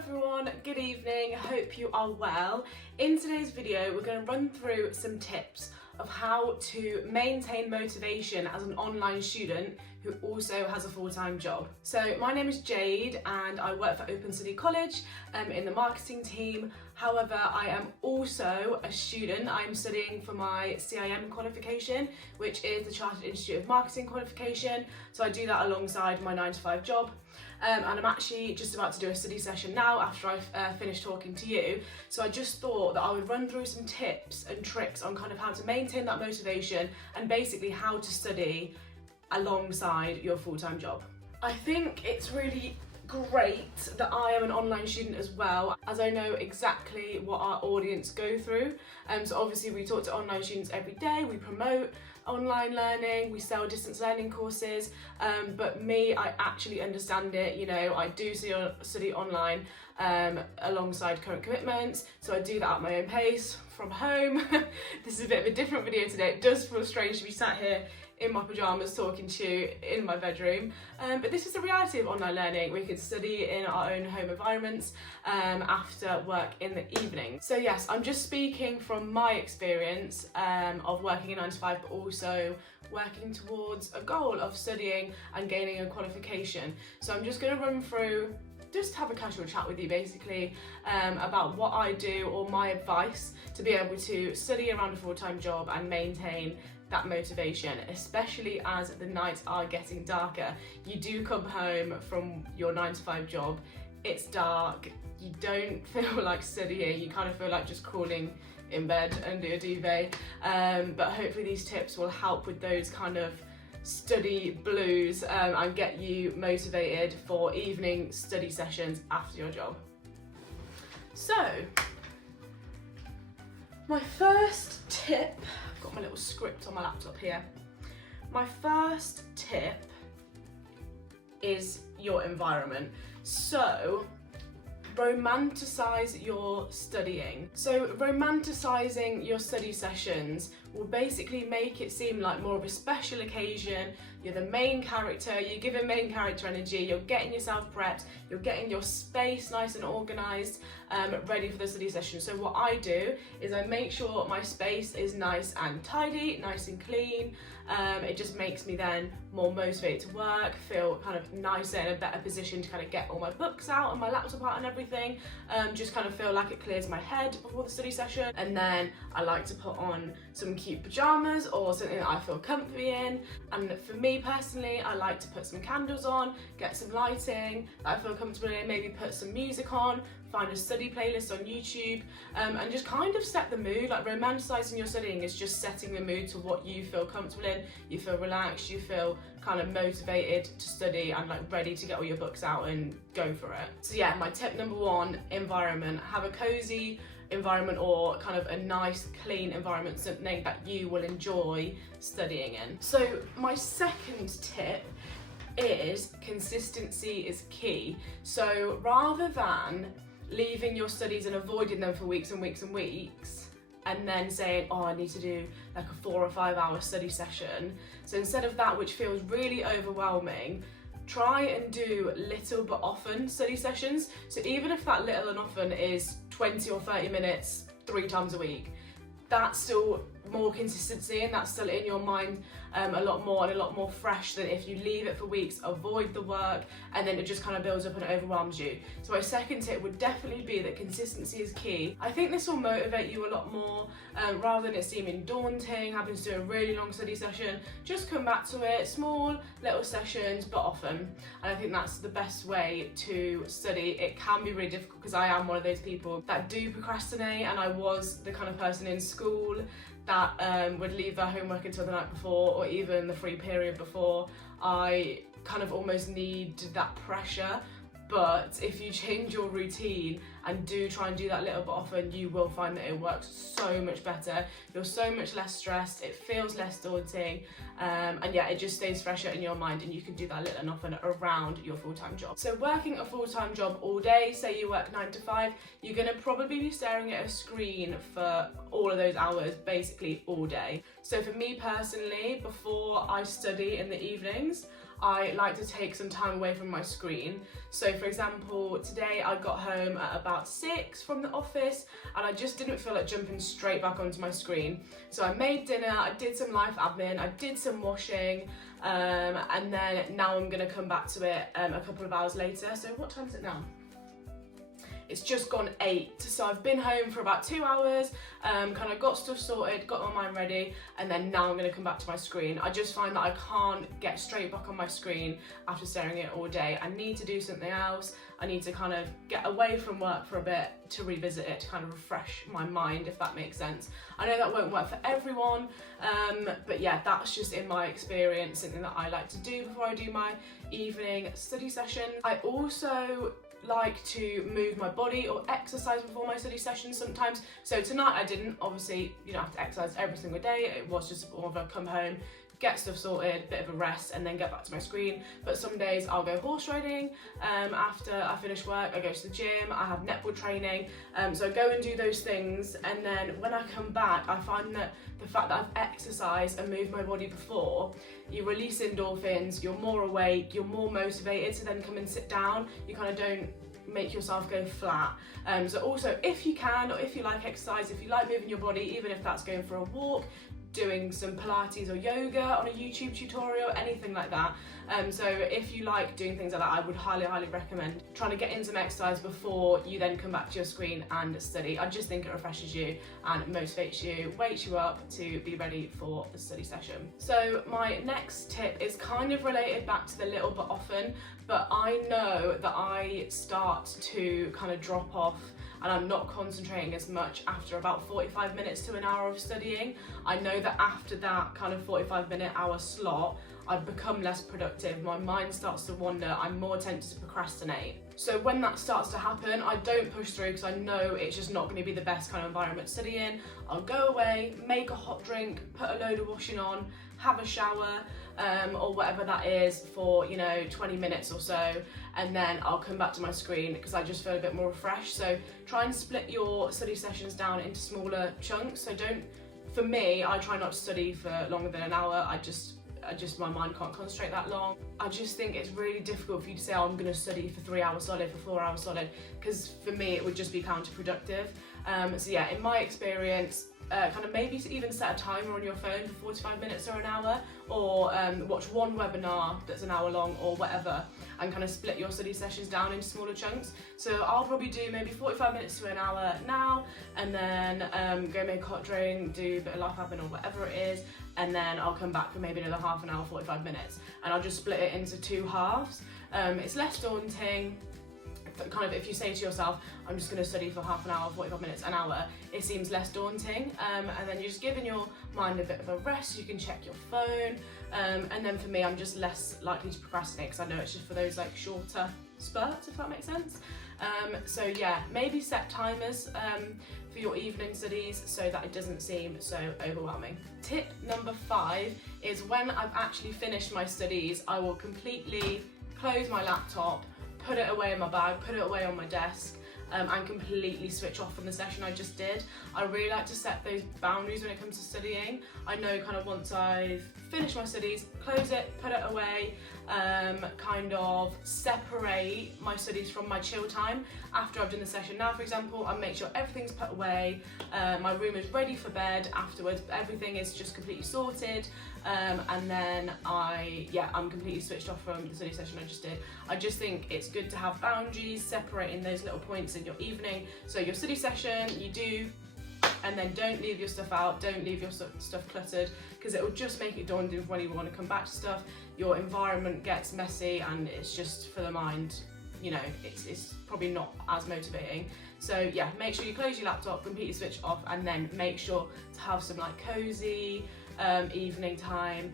everyone, good evening, hope you are well. In today's video we're going to run through some tips of how to maintain motivation as an online student who also has a full-time job. So my name is Jade and I work for Open City College in the marketing team. However, I am also a student. I'm studying for my CIM qualification, which is the Chartered Institute of Marketing qualification. So I do that alongside my 9-to-5 job. And I'm actually just about to do a study session now after I've finished talking to you. So I just thought that I would run through some tips and tricks on kind of how to maintain that motivation and basically how to study alongside your full-time job. I think it's really great that I am an online student as well, as I know exactly what our audience go through. So obviously we talk to online students every day, we promote online learning, we sell distance learning courses, but me, I actually understand it. You know, I do study online alongside current commitments, so I do that at my own pace from home. This is a bit of a different video today. It does feel strange to be sat here in my pyjamas talking to you in my bedroom, but this is the reality of online learning. We could study in our own home environments after work in the evening. So yes, I'm just speaking from my experience of working in 9-to-5, but also working towards a goal of studying and gaining a qualification. So I'm just going to run through, just have a casual chat with you basically about what I do or my advice to be able to study around a full-time job and maintain that motivation, especially as the nights are getting darker. You do come home from your 9-to-5 job, it's dark, you don't feel like studying, you kind of feel like just crawling in bed under your duvet, but hopefully these tips will help with those kind of study blues and get you motivated for evening study sessions after your job. So, my first tip, I've got my little script on my laptop here. My first tip is your environment. So, romanticize your studying. So romanticizing your study sessions will basically make it seem like more of a special occasion. You're the main character, you're giving main character energy, you're getting yourself prepped, you're getting your space nice and organized, ready for the study session. So what I do is I make sure my space is nice and tidy, nice and clean. It just makes me then more motivated to work, feel kind of nicer, in a better position to kind of get all my books out and my laptop out and everything. Just kind of feel like it clears my head before the study session. And then I like to put on some cute pajamas or something that I feel comfy in. And for me personally, I like to put some candles on, get some lighting that I feel comfortable in, maybe put some music on, find a study playlist on YouTube, and just kind of set the mood. Like romanticizing your studying is just setting the mood to what you feel comfortable in. You feel relaxed, you feel kind of motivated to study and like ready to get all your books out and go for it. So yeah, my tip number one, environment. Have a cozy environment or kind of a nice clean environment, something that you will enjoy studying in. So my second tip is consistency is key. So rather than leaving your studies and avoiding them for weeks and weeks and weeks, and then saying, oh, I need to do like a 4 or 5 hour study session. So instead of that, which feels really overwhelming, try and do little but often study sessions. So even if that little and often is 20 or 30 minutes 3 times a week, that's still more consistency and that's still in your mind a lot more and a lot more fresh than if you leave it for weeks, avoid the work, and then it just kind of builds up and overwhelms you. So my second tip would definitely be that consistency is key. I think this will motivate you a lot more rather than it seeming daunting, having to do a really long study session. Just come back to it, small little sessions but often. And I think that's the best way to study. It can be really difficult because I am one of those people that do procrastinate, and I was the kind of person in school that would leave their homework until the night before or even the free period before. I kind of almost need that pressure, but if you change your routine and do try and do that little bit often, you will find that it works so much better. You're so much less stressed, it feels less daunting, and yeah, it just stays fresher in your mind, and you can do that little and often around your full-time job. So working a full-time job all day, say you work 9-to-5, you're gonna probably be staring at a screen for all of those hours, basically all day. So for me personally, before I study in the evenings, I like to take some time away from my screen. So for example, today I got home at about 6 from the office and I just didn't feel like jumping straight back onto my screen. So I made dinner, I did some life admin, I did some washing, and then now I'm gonna come back to it a couple of hours later. So what time is it now? It's just gone 8, so I've been home for about 2 hours, kind of got stuff sorted, got my mind ready, and then now I'm going to come back to my screen. I just find that I can't get straight back on my screen after staring at it all day. I need to do something else. I need to kind of get away from work for a bit to revisit it, to kind of refresh my mind, if that makes sense. I know that won't work for everyone, but yeah, that's just in my experience, something that I like to do before I do my evening study session. I also like to move my body or exercise before my study sessions sometimes. So tonight I didn't. Obviously you don't have to exercise every single day. It was just more of a come home, get stuff sorted, bit of a rest, and then get back to my screen. But some days I'll go horse riding after I finish work. I go to the gym, I have netball training, so I go and do those things, and then when I come back I find that the fact that I've exercised and moved my body before, you release endorphins, you're more awake, you're more motivated to then come and sit down. You kind of don't make yourself go flat. So also, if you can, or if you like exercise, if you like moving your body, even if that's going for a walk, doing some Pilates or yoga on a YouTube tutorial, anything like that. So if you like doing things like that, I would highly recommend trying to get in some exercise before you then come back to your screen and study. I just think it refreshes you and motivates you, wakes you up to be ready for the study session. So my next tip is kind of related back to the little but often, but I know that I start to kind of drop off and I'm not concentrating as much after about 45 minutes to an hour of studying. I know that after that kind of 45-minute hour slot, I've become less productive, my mind starts to wander, I'm more tempted to procrastinate. So when that starts to happen, I don't push through because I know it's just not going to be the best kind of environment to study in. I'll go away, make a hot drink, put a load of washing on, have a shower, or whatever that is for, 20 minutes or so, and then I'll come back to my screen because I just feel a bit more refreshed. So try and split your study sessions down into smaller chunks. So for me, I try not to study for longer than an hour. My mind can't concentrate that long. I just think it's really difficult for you to say, oh, I'm going to study for 3 hours solid, for 4 hours solid, because for me it would just be counterproductive. So yeah, in my experience, kind of maybe to even set a timer on your phone for 45 minutes or an hour, or watch one webinar that's an hour long or whatever, and kind of split your study sessions down into smaller chunks. So I'll probably do maybe 45 minutes to an hour now, and then go make a hot drink, do a bit of life admin or whatever it is, and then I'll come back for maybe another half an hour, 45 minutes, and I'll just split it into 2 halves. It's less daunting. Kind of, if you say to yourself, I'm just going to study for half an hour, 45 minutes, an hour, it seems less daunting, and then you're just giving your mind a bit of a rest. You can check your phone, and then for me, I'm just less likely to procrastinate because I know it's just for those like shorter spurts, if that makes sense. So yeah, maybe set timers for your evening studies so that it doesn't seem so overwhelming. Tip number 5 is when I've actually finished my studies, I will completely close my laptop, put it away in my bag, put it away on my desk, and completely switch off from the session I just did. I really like to set those boundaries when it comes to studying. I know kind of once I've finished my studies, close it, put it away, kind of separate my studies from my chill time after I've done the session. Now, for example, I make sure everything's put away, my room is ready for bed afterwards, everything is just completely sorted, and then I'm completely switched off from the study session I just did. I just think it's good to have boundaries, separating those little points in your evening. So your study session, you do, and then don't leave your stuff out, don't leave your stuff cluttered, because it will just make it daunting when you want to come back to stuff. Your environment gets messy and it's just for the mind, it's probably not as motivating. So yeah, make sure you close your laptop, completely switch off, and then make sure to have some like cozy evening time,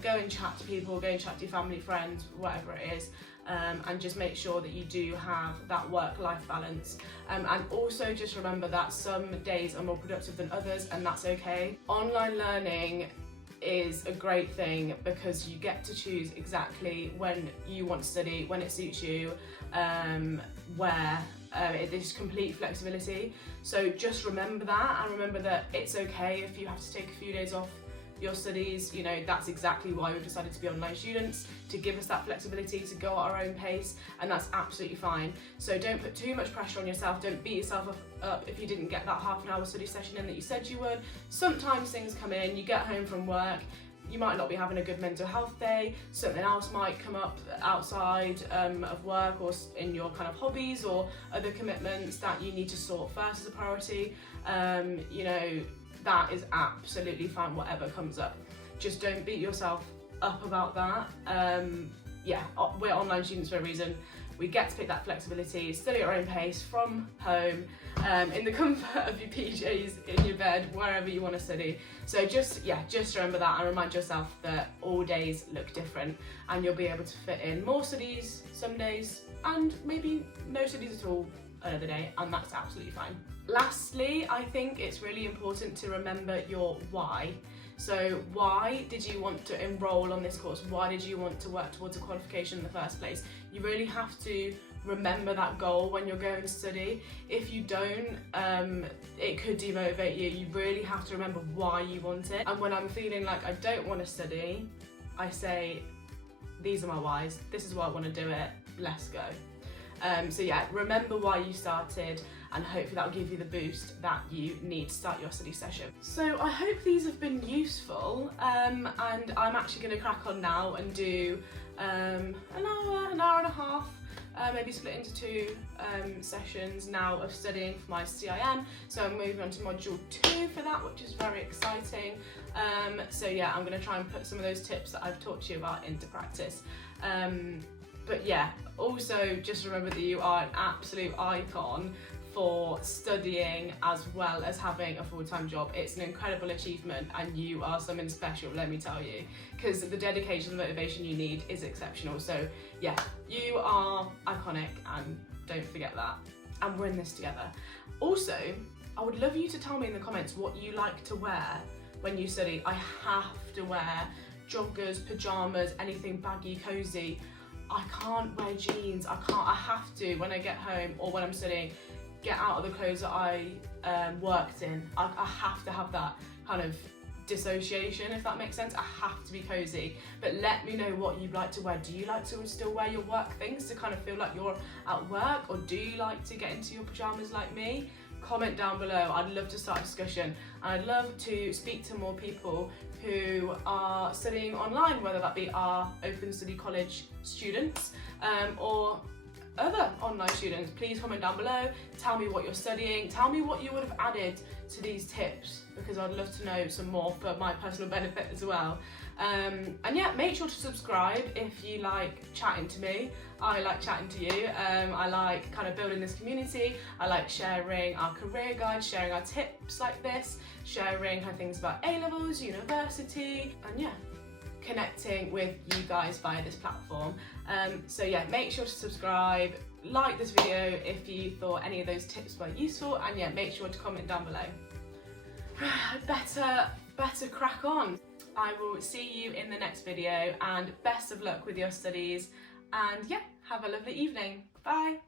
go and chat to people, go and chat to your family, friends, whatever it is, and just make sure that you do have that work-life balance. And also just remember that some days are more productive than others, and that's okay. Online learning is a great thing because you get to choose exactly when you want to study, when it suits you, where there's complete flexibility. So just remember that, and remember that it's okay if you have to take a few days off your studies, you know, that's exactly why we've decided to be online students, to give us that flexibility to go at our own pace, and that's absolutely fine. So don't put too much pressure on yourself, don't beat yourself up if you didn't get that half an hour study session in that you said you would. Sometimes things come in, you get home from work, you might not be having a good mental health day, something else might come up outside of work or in your kind of hobbies or other commitments that you need to sort first as a priority. You know, that is absolutely fine, whatever comes up. Just don't beat yourself up about that. Yeah, we're online students for a reason. We get to pick that flexibility, study at our own pace from home, in the comfort of your PJs, in your bed, wherever you want to study. So just remember that and remind yourself that all days look different, and you'll be able to fit in more studies some days and maybe no studies at all another day, and that's absolutely fine. Lastly, I think it's really important to remember your why. So why did you want to enroll on this course? Why did you want to work towards a qualification in the first place? You really have to remember that goal when you're going to study. If you don't, it could demotivate you. You really have to remember why you want it. And when I'm feeling like I don't want to study, I say, these are my whys. This is why I want to do it. Let's go. So yeah, remember why you started, and hopefully that'll give you the boost that you need to start your study session. So I hope these have been useful, and I'm actually going to crack on now and do an hour and a half, maybe split into two sessions now of studying for my CIM. So I'm moving on to module 2 for that, which is very exciting. So yeah, I'm going to try and put some of those tips that I've taught you about into practice. But yeah, also just remember that you are an absolute icon for studying as well as having a full-time job. It's an incredible achievement, and you are something special, let me tell you, because the dedication and motivation you need is exceptional. So yeah, you are iconic, and don't forget that. And we're in this together. Also, I would love you to tell me in the comments what you like to wear when you study. I have to wear joggers, pyjamas, anything baggy, cozy. I can't wear jeans, I have to, when I get home or when I'm studying, get out of the clothes that I worked in. I have to have that kind of dissociation, if that makes sense. I have to be cozy. But let me know what you'd like to wear. Do you like to still wear your work things to kind of feel like you're at work, or do you like to get into your pyjamas like me? Comment down below. I'd love to start a discussion, and I'd love to speak to more people who are studying online, whether that be our Open Study College students or other online students. Please comment down below, tell me what you're studying, tell me what you would have added to these tips, because I'd love to know some more for my personal benefit as well. And yeah, make sure to subscribe if you like chatting to me. I like chatting to you. I like kind of building this community. I like sharing our career guides, sharing our tips like this, sharing kind of things about A-levels, university, and yeah, connecting with you guys via this platform. So yeah, make sure to subscribe, like this video if you thought any of those tips were useful, and yeah, make sure to comment down below. better crack on. I will see you in the next video, and best of luck with your studies, and yeah, have a lovely evening. Bye.